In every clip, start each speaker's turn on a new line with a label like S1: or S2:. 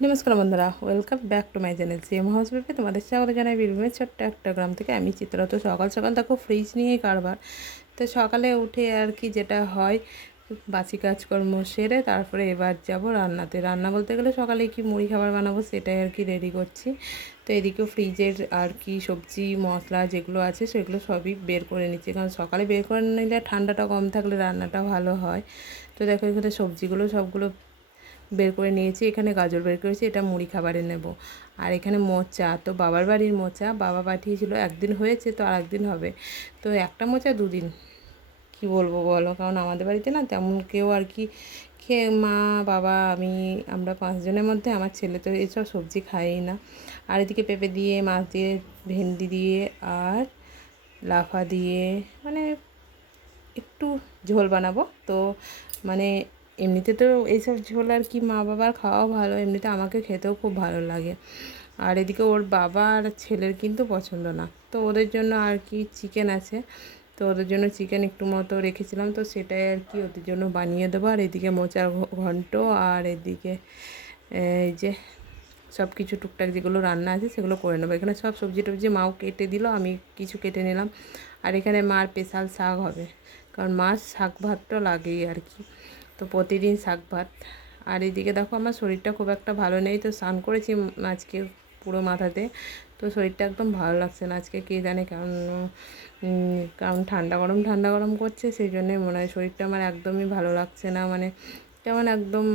S1: নমস্কার বন্ধুরা welcome back to my channel CM house পেপে তোমাদের স্বাগত জানাই বীরভূমের ছোট্ট একটা গ্রাম থেকে। আমি চিত্র, তো সকাল সকাল দেখো ফ্রিজ নিয়েই কারবার। তো সকালে উঠে আর কি যেটা হয়, বাসি কাজকর্ম সেরে তারপরে এবার যাব রান্নাতে। রান্না বলতে গেলে সকালে কি মুড়ি খাবার বানাবো সেটাই আর কি রেডি করছি। তো এদিকেও ফ্রিজের আর কি সবজি, মশলা যেগুলো আছে সেগুলো সবই বের করে নিচ্ছি। কারণ সকালে বের করে নিলে ঠান্ডাটা কম থাকলে রান্নাটা ভালো হয়। তো দেখো এখানে সবজিগুলো সবগুলো বের করে নিয়েছি, এখানে গাজর বের করেছি, এটা মুড়ি খাবারে নেব। আর এখানে মোচা, তো বাবার বাড়ির মোচা, বাবা পাঠিয়েছিল, একদিন হয়েছে তো আর একদিন হবে। তো একটা মোচা দুদিন, কি বলব বলো? কারণ আমাদের বাড়িতে না তেমন কেউ আর কি খেয়ে মা, বাবা, আমি, আমরা পাঁচজনের মধ্যে, আমার ছেলে তো এসব সবজি খায়ই না। আর এদিকে পেঁপে দিয়ে, মাছ দিয়ে, ভেন্ডি দিয়ে, আর লাফা দিয়ে মানে একটু ঝোল বানাবো। তো মানে এমনিতে তো এইসব ঝোল আর কি মা বাবার খাওয়াও ভালো, এমনিতে আমাকে খেতেও খুব ভালো লাগে। আর এদিকে ওর বাবা আর ছেলের কিন্তু পছন্দ না। তো ওদের জন্য আর কি চিকেন আছে। তো ওদের জন্য চিকেন একটু মতো রেখেছিলাম, তো সেটাই আর কি ওদের জন্য বানিয়ে দেবো। আর এদিকে মোচার ঘন্ট আর এদিকে এই যে সব কিছু টুকটাক যেগুলো রান্না আছে সেগুলো করে নেব। এখানে সব সবজি টবজি মাও কেটে দিল, আমি কিছু কেটে নিলাম। আর এখানে মার স্পেশাল শাক হবে, কারণ মার শাক ভাতটা লাগেই আর কি। প্রতিদিন শাক ভাত। আর এদিকে দেখো আমার শরীরটা খুব একটা ভালো নেই, তো স্নান করেছি আজকে পুরো মাথাতে। তো শরীরটা একদম ভালো লাগছে না আজকে, কে জানে কারণ কারণ ঠান্ডা গরম ঠান্ডা গরম করছে, সেই জন্যই মনে হয় শরীরটা আমার একদমই ভালো লাগছে না মানে কেমন একদম,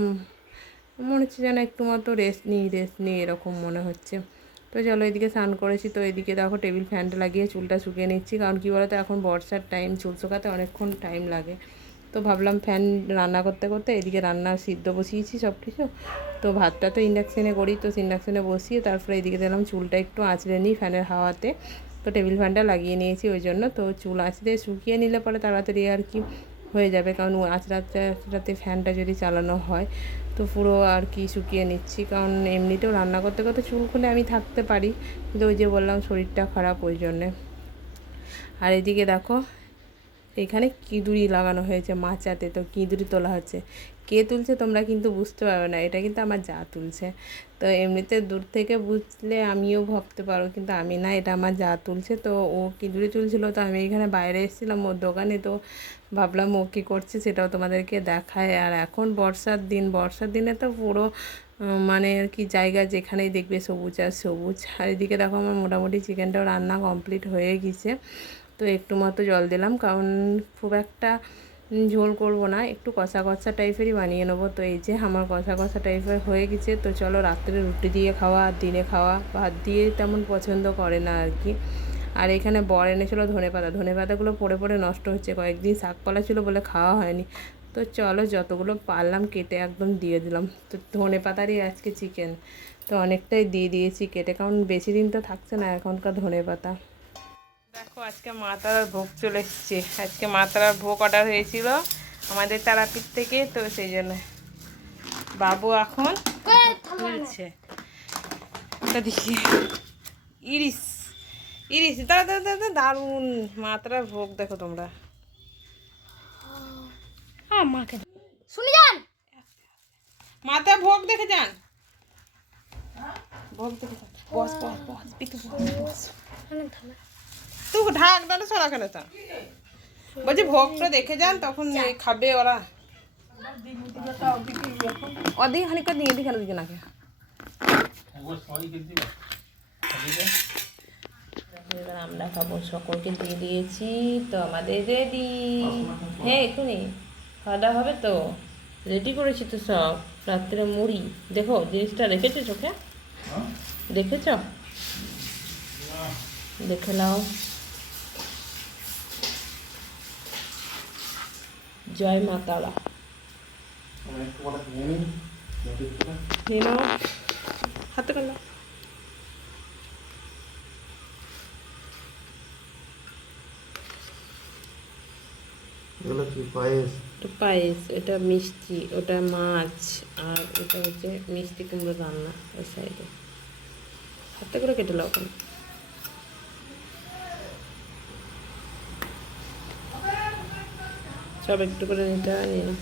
S1: মনে হচ্ছে যেন একটু মতো রেস্ট নিই রেস্ট নিই, এরকম মনে হচ্ছে। তো চলো এদিকে স্নান করেছি, তো এদিকে দেখো টেবিল ফ্যানটা লাগিয়ে চুলটা শুকিয়ে নিচ্ছি, কারণ কী বলতো, এখন বর্ষার টাইম চুল শুকাতে অনেকক্ষণ টাইম লাগে। তো ভাবলাম ফ্যান রান্না করতে করতে এদিকে রান্না সিদ্ধ বসিয়েছি সব কিছু। তো ভাতটা তো ইন্ডাকশানে করি, তো ইন্ডাকশানে বসিয়ে তারপরে এদিকে দিলাম চুলটা একটু আঁচড়ে নিই ফ্যানের হাওয়াতে। তো টেবিল ফ্যানটা লাগিয়ে নিয়েছি ওই জন্য। তো চুল আঁচড়ে শুকিয়ে নিলে পরে তাড়াতাড়ি আর কি হয়ে যাবে, কারণ আঁচড়াতে আঁচড়াতে ফ্যানটা যদি চালানো হয়, তো পুরো আর কি শুকিয়ে নিচ্ছি। কারণ এমনিতেও রান্না করতে করতে চুল খুলে আমি থাকতে পারি। কিন্তু ওই যে বললাম শরীরটা খারাপ ওই জন্যে। আর এদিকে দেখো এখানে কিঁদুরি লাগানো হয়েছে মাচাতে, তো কিঁদুরি তোলা হচ্ছে। কে তুলছে তোমরা কিন্তু বুঝতে পারবে না, এটা কিন্তু আমার যা তুলছে। তো এমনিতে দূর থেকে বুঝলে আমিও ভাবতে পারো, কিন্তু আমি না, এটা আমার যা তুলছে। তো ও কিঁদুরি তুলছিল, তো আমি এখানে বাইরে এসেছিলাম ওর দোকানে, তো ভাবলাম ও কী করছে সেটাও তোমাদেরকে দেখায়। আর এখন বর্ষার দিন, বর্ষার দিনে তো পুরো মানে আর কি জায়গা যেখানেই দেখবে সবুজ আর সবুজ। আর এদিকে দেখো আমার মোটামুটি চিকেনটাও রান্না কমপ্লিট হয়ে গেছে। তো একটু মতো জল দিলাম, কারণ খুব একটা ঝোল করব না। একটু কষা কষা টাইপেরই বানিয়ে নেব। তো এই যে আমার কষা কষা টাইপের হয়ে গেছে। তো চলো রাত্রে রুটি দিয়ে খাওয়া আর দিনে খাওয়া। ভাত দিয়ে তেমন পছন্দ করে না আর কি। আর এখানে বর এনেছিলো ধনে পাতা ধনে পাতাগুলো পড়ে পড়ে নষ্ট হচ্ছে। কয়েকদিন শাকপালা ছিল বলে খাওয়া হয়নি। তো চলো যতগুলো পারলাম কেটে একদম দিয়ে দিলাম। তো ধনে পাতারই আজকে চিকেন তো অনেকটাই দিয়ে দিয়েছি কেটে, কারণ বেশি দিন তো থাকছে না এখনকার ধনে পাতা দেখো আজকে মা তারার ভোগ চলে এসছে। আজকে মা তারার ভোগ অর্ডার হয়েছিল আমাদের তারাপীঠ থেকে তো সেই জন্য বাবু এখন তুলছে। এটা দেখি। ইরিশ ইরিশ দাঁড়া দাঁড়া দারুণ মা তারার ভোগ দেখো তোমরা।
S2: আমাকে শুনি যান।
S1: মাথা ভোগ দেখে যান। ভোগ দেখে যান। বস বস বস পিতু বস বস। তুই ঢাক দাঁড়া সরা কেন তা বলছি ভোগটা দেখে যান তখন খাবে ওরা। অধিক খানিকটা দিয়ে দিকে দিকে নাকি এবার আমরা খাব সকলকে দিয়ে দিয়েছি তো আমাদের রেডি হ্যাঁ এখনই খাওয়া দাওয়া হবে তো? রেডি করেছি তো সব। রাত্রে মুড়ি। দেখো জিনিসটা রেখেছো চোখে? দেখেছ? দেখে নাও। জয় মা তারা। নিয়ে নাও। হাতে করলাম
S3: পায়েস?
S1: এটা মিষ্টি ওটা মাছ আর এটা হচ্ছে মিষ্টি কুমড়ো রান্না ওই সাইডে হাতে করে কেটে লাও সব একটু করে এটা নিলাম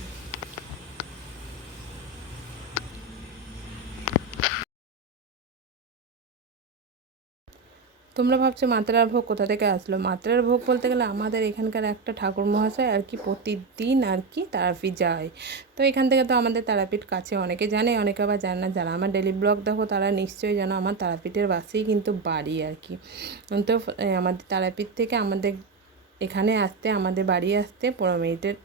S1: তোমরা ভাবছ মাত্রার ভোগ কোথা থেকে আসলো? মাত্রার ভোগ বলতে গেলে আমাদের এখানকার একটা ঠাকুর মহাশয় আর কি প্রতিদিন আর কি তারাপীঠ যায়। তো এখান থেকে তো আমাদের তারাপীঠ কাছে অনেকে জানে, অনেকে আবার জানে না, যারা আমার ডেলি ব্লগ দেখো তারা নিশ্চয়ই জানো, আমার তারাপীঠের বাসেই কিন্তু বাড়ি আর কি। তো আমাদের তারাপীঠ থেকে আমাদের এখানে আসতে, আমাদের বাড়ি আসতে পনেরো মিনিটের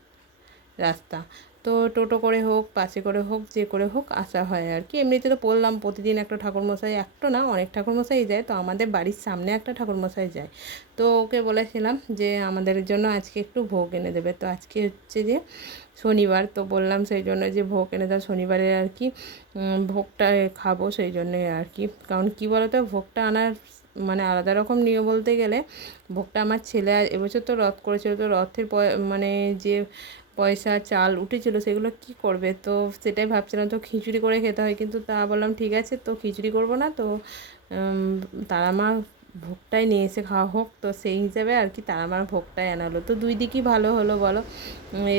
S1: রাস্তা। তো টোটো করে হোক, বাসে করে হোক, যে করে হোক, আসা হয় আর কি। এমনিতে তো বললাম, প্রতিদিন একটা ঠাকুরমশাই একটা না, অনেক ঠাকুরমশাই যায়। তো আমাদের বাড়ির সামনে একটা ঠাকুরমশাই যায়। তো ওকে বলেছিলাম যে, আমাদের জন্য আজকে একটু ভোগ এনে দেবে। তো আজকে হচ্ছে যে, শনিবার। তো বললাম, সেই জন্য যে ভোগ এনে দাও, শনিবারে আর কি ভোগটা খাব সেই জন্যই আর কি। কারণ কি বলতো, ভোগটা আনার মানে আলাদা রকম নিয়ে বলতে গেলে, ভোগটা আমার ছেলে এবছর তো রথ করেছিল, তো রথের মানে যে পয়সা, চাল উঠেছিল সেগুলো কি করবে? তো সেটাই ভাবছিলাম, তো খিচুড়ি করে খেতে হয়, কিন্তু তা বললাম ঠিক আছে, তো খিচুড়ি করব না, তো তারা মা ভোগটাই নিয়ে এসে খাওয়া হোক, তো সেই হিসাবে আর কি তারা মার ভোগটাই আনালো। তো দুই দিকই ভালো হলো বলো।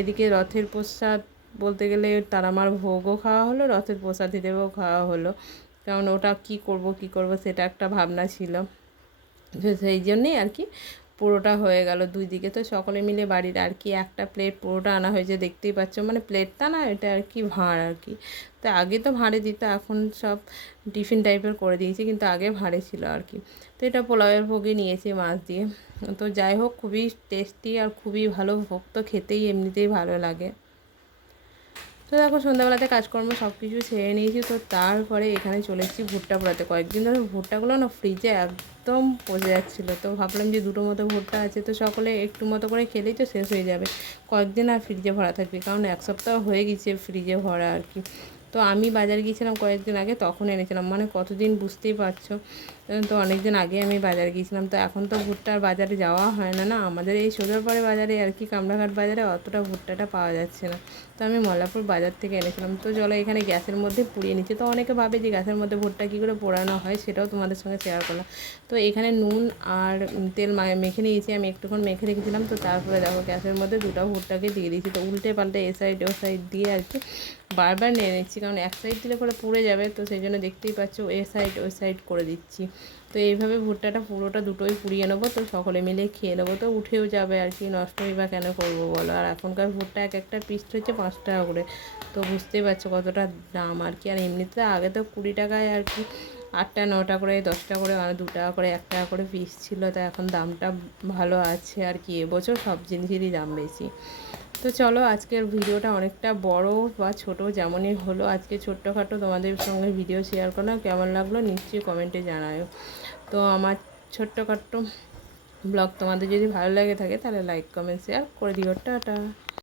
S1: এদিকে রথের প্রসাদ বলতে গেলে তারা মার ভোগও খাওয়া হলো, রথের প্রসাদ হিসেবেও খাওয়া হলো। কারণ ওটা কি করব কি করব সেটা একটা ভাবনা ছিল। সেই জন্যেই আর কি পুরোটা হয়ে গেল দুই দিকে। তো সকলে মিলে বাড়ির আর কি একটা প্লেট পুরোটা আনা হয়েছে, দেখতেই পাচ্ছ। মানে প্লেটটা না, এটা আর কি ভাঁড় আর কি। তো আগে তো ভাঁড়ে দিত, এখন সব টিফিন টাইপের করে দিয়েছি, কিন্তু আগে ভাঁড়ে ছিল আর কি। তো এটা পোলাওয়ের ভোগে নিয়েছি মাছ দিয়ে। তো যাই হোক, খুবই টেস্টি আর খুবই ভালো, ভোগ তো খেতেই এমনিতেই ভালো লাগে। তো দেখো, সন্ধ্যাবেলাতে কাজকর্ম সব কিছু সেরে নিয়েছি, তো তারপরে এখানে চলে এসেছি ভুট্টা পোড়াতে। কয়েকদিন ধরে ভুট্টাগুলো না ফ্রিজে একদম পচে যাচ্ছিল। তো ভাবলাম যে দুটো মতো ভুট্টা আছে, তো সকলে একটু মতো করে খেলেই তো শেষ হয়ে যাবে। কয়েকদিন আর ফ্রিজে ভরা থাকবে, কারণ এক সপ্তাহ হয়ে গেছে ফ্রিজে ভরা আর কি। তো আমি বাজারে গিয়েছিলাম কয়েকদিন আগে, তখন এনেছিলাম। মানে কতদিন বুঝতেই পারছ? তো অনেক দিন আগে আমি বাজারে গিয়েছিলাম, তো এখন তো ভুট্টার বাজারে যাওয়া হয় না না? আমাদের এই সোদরপাড়ে বাজারে আর কি কামরাঘাট বাজারে অতটা ভুট্টাটা পাওয়া যাচ্ছে না। তো আমি মল্লাপুর বাজার থেকে এনেছিলাম। তো চলো এখানে গ্যাসের মধ্যে পুড়িয়ে নিচ্ছি। তো অনেকে ভাবে যে গ্যাসের মধ্যে ভুট্টা কী করে পোড়ানো হয়, সেটাও তোমাদের সঙ্গে শেয়ার করলাম। তো এখানে নুন আর তেল মেখে নিয়েছি। আমি একটুক্ষণ মেখে রেখেছিলাম। তো তারপরে দেখো গ্যাসের মধ্যে দুটো ভুট্টাকে দিয়ে দিয়েছি। তো উল্টে পাল্টে এ সাইড ও সাইড দিয়ে আর কি বারবার নিয়ে নিচ্ছি। কারণ এক সাইড দিলে পরে পুড়ে যাবে। তো সেই জন্য দেখতেই পাচ্ছ, এ সাইড ওই সাইড করে দিচ্ছি। তো এইভাবে ভুট্টাটা পুরোটা দুটোই পুড়িয়ে নেব, তো সকলে মিলে খেয়ে নেব। তো উঠেও যাবে আর কি, নষ্ট নষ্টই বা কেন করব বলো? আর এখনকার ভুট্টা এক একটা পিস হচ্ছে পাঁচ টাকা করে। তো বুঝতেই পারছ কতটা দাম আর কি। আর এমনিতে আগে তো কুড়ি টাকায় আর কি আটটা, নটা করে, দশটা করে আর দু টাকা করে এক টাকা করে পিস ছিল, তা এখন দামটা ভালো আছে আর কি, এবছর সব জিনিসেরই দাম বেশি। তো চলো আজকের ভিডিওটা অনেকটা বড় বা ছোট যেমনই হলো, আজকে ছোট্টখাটো তোমাদের সঙ্গে ভিডিও শেয়ার করলাম, কেমন লাগল নিশ্চয়ই কমেন্টে জানাও তো আমার ছোট্টখাট্টো ব্লগ তোমাদের যদি ভালো লাগে থাকে, তাহলে লাইক কমেন্ট শেয়ার করে দিও, টাটা।